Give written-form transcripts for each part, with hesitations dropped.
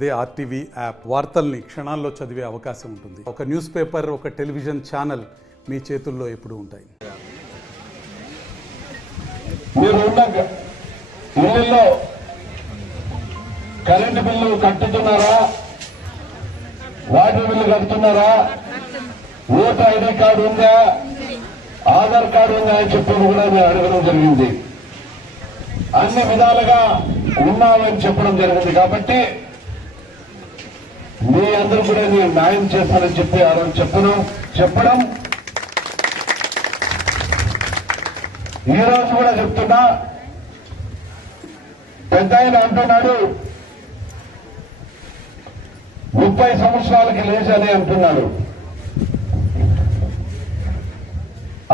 అదే RTV app వార్తల్ని క్షణాల్లో చదివే అవకాశం ఉంటుంది. ఒక న్యూస్ పేపర్, ఒక టెలివిజన్ ఛానల్ మీ చేతుల్లో ఎప్పుడూ ఉంటాయి. ఇళ్లలో కరెంటు బిల్లు కట్టుతున్నారా, వాటర్ బిల్లు కడుతున్నారా, ఓటర్ ఐడి కార్డు ఉందా, ఆధార్ కార్డు ఉందా అని చెప్పి కూడా మేము అడగడం జరిగింది. అన్ని విధాలుగా ఉన్నామని చెప్పడం జరిగింది. కాబట్టి మీ అందరూ కూడా నేను న్యాయం చేస్తానని చెప్పి ఆ రోజు చెప్పడం ఈ రోజు కూడా చెప్తున్నా. పెద్ద ఆయన అంటున్నాడు 30 సంవత్సరాలకి లీజ్ అని అంటున్నాడు.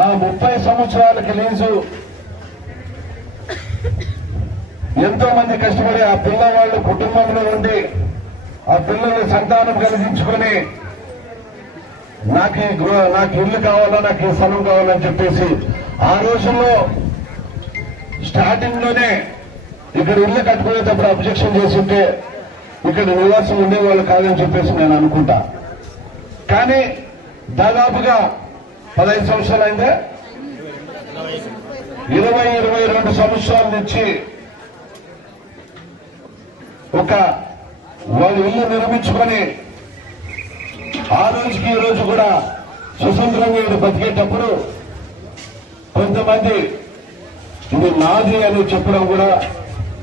ఆ 30 సంవత్సరాలకి లీజు ఎంతో మంది కష్టపడి ఆ పిల్లవాళ్ళు కుటుంబంలో ఉండి ఆ పిల్లల్ని సంతానం కలిగించుకొని నాకు ఇల్లు కావాలా, నాకు ఈ స్థలం కావాలని చెప్పేసి ఆ రోజుల్లో స్టార్టింగ్ లోనే ఇక్కడ ఇల్లు కట్టుకునేటప్పుడు అబ్జెక్షన్ చేసి ఉంటే ఇక్కడ నివాసం ఉండేవాళ్ళు కాదని చెప్పేసి నేను అనుకుంటా. కానీ దాదాపుగా 15 సంవత్సరాలు అయిందే, 22 సంవత్సరాల నుంచి ఒక వాళ్ళు ఇల్లు నిర్మించుకొని ఆ రోజుకి ఈ రోజు కూడా స్వతంత్రంగా బతికేటప్పుడు కొంతమంది ఇది నాది అని చెప్పడం కూడా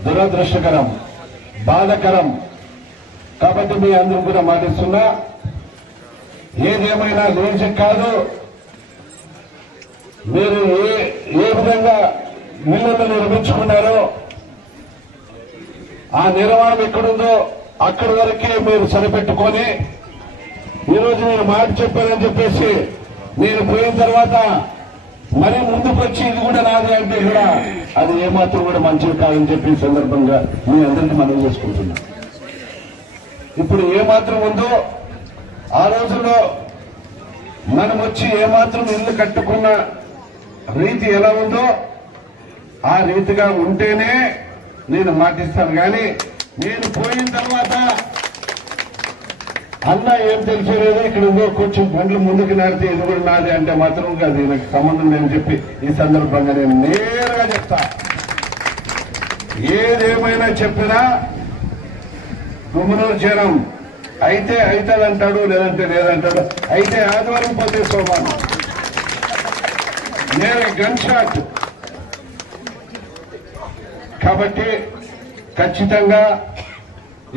దురదృష్టకరం, బాధకరం. కాబట్టి మీ అందరూ కూడా మాటిస్తున్నా, ఏదేమైనా లీజు కాదు, మీరు ఏ విధంగా ఇళ్లను నిర్మించుకున్నారో ఆ నిర్మాణం ఎక్కడుందో అక్కడి వరకే మీరు సరిపెట్టుకొని ఈరోజు నేను మాట చెప్పానని చెప్పేసి నేను పోయిన తర్వాత మరి ముందుకు వచ్చి ఇది కూడా నాది అంటే కూడా అది ఏమాత్రం కూడా మంచిది కాదని చెప్పి సందర్భంగా మీ అందరికీ మనం చేసుకుంటున్నాం. ఇప్పుడు ఏమాత్రం ఉందో ఆ రోజుల్లో మనం వచ్చి ఏమాత్రం ఇల్లు కట్టుకున్న రీతి ఎలా ఉందో ఆ రీతిగా ఉంటేనే నేను మాటిస్తాను. కానీ నేను పోయిన తర్వాత అన్న ఏం తెలిసేలేదు, ఇక్కడ ఉందో కొంచెం బండ్లు ముందుకు నాడితే ఇది కూడా నాది అంటే మాత్రం అది నాకు సంబంధం లేదని చెప్పి ఈ సందర్భంగా నేను నేరుగా చెప్తా. ఏదేమైనా చెప్పినా గుమ్మనూరు చేరం అయితే అవుతుందంటాడు, లేదంటే లేదంటాడు. అయితే ఆదివారం పోతే సోమవారం నేను గన్ షాట్. కాబట్టి ఖచ్చితంగా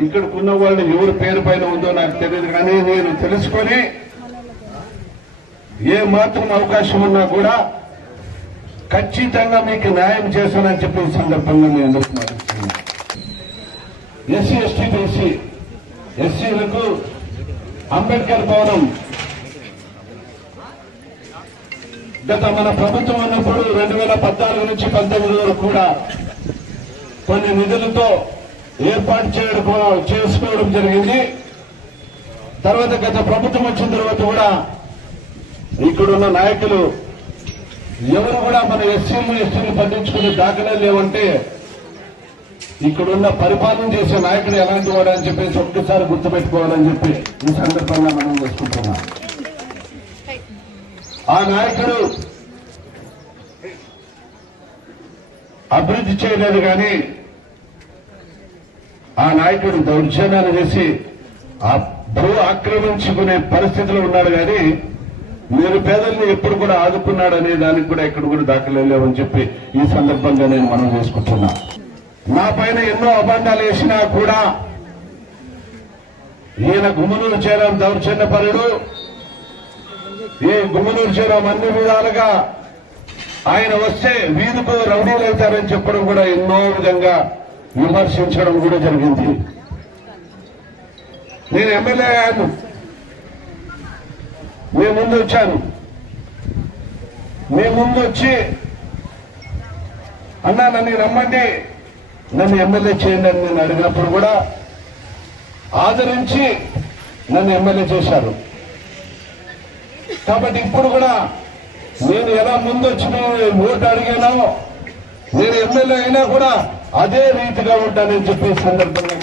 ఇక్కడికున్న వాళ్ళు ఎవరి పేరు పైన ఉందో నాకు తెలియదు, కానీ నేను తెలుసుకొని ఏ మాత్రం అవకాశం ఉన్నా కూడా ఖచ్చితంగా మీకు న్యాయం చేస్తానని చెప్పి ఈ సందర్భంగా నేను అందరికీ మాట్లాడుతున్నాను. ఎస్సీ ఎస్టీ బీసీ ఎస్సీలకు అంబేద్కర్ భవనం గత మన ప్రభుత్వం ఉన్నప్పుడు 2014 నుంచి 19 వరకు కూడా కొన్ని నిధులతో ఏర్పాటు చేసుకోవడం జరిగింది. తర్వాత గత ప్రభుత్వం వచ్చిన తర్వాత కూడా ఇక్కడున్న నాయకులు ఎవరు కూడా మన ఎస్సీలు పట్టించుకునే దాఖలాలు లేవంటే ఇక్కడున్న పరిపాలన చేసే నాయకుడు ఎలాంటి వాడు అని చెప్పేసి ఒక్కసారి గుర్తుపెట్టుకోవాలని చెప్పి ఈ సందర్భంగా మనం చేసుకుంటున్నాం. ఆ నాయకుడు అభివృద్ధి చేయలేదు, కానీ ఆ నాయకుడు దౌర్జన్యాలు చేసి ఆ భూ ఆక్రమించుకునే పరిస్థితిలో ఉన్నాడు. కానీ మీరు పేదల్ని ఎప్పుడు కూడా ఆదుకున్నాడు అనే దానికి కూడా ఎక్కడ కూడా దాఖలు లేవని చెప్పి ఈ సందర్భంగా నేను మనం చేసుకుంటున్నా. నా పైన ఎన్నో అబద్ధాలు వేసినా కూడా ఈయన గుమ్మనూరు చేరాం దౌర్జన్యపరుడు, ఈ గుమ్మనూరు చేరాం అన్ని విధాలుగా ఆయన వస్తే వీధుకు రౌడీలు అవుతారని చెప్పడం కూడా ఎన్నో విధంగా విమర్శించడం కూడా జరిగింది. నేను ఎమ్మెల్యే అయ్యాను, మీ ముందు వచ్చాను. మీ ముందు వచ్చి అన్నా నన్ను రమ్మండి, నన్ను ఎమ్మెల్యే చేయండి అని నేను అడిగినప్పుడు కూడా ఆదరించి నన్ను ఎమ్మెల్యే చేశారు. కాబట్టి ఇప్పుడు కూడా నేను ఎలా ముందు వచ్చి ఓటు అడిగానో నేను ఎమ్మెల్యే అయినా కూడా అదే రీతిగా ఉంటానని చెప్పే సందర్భంగా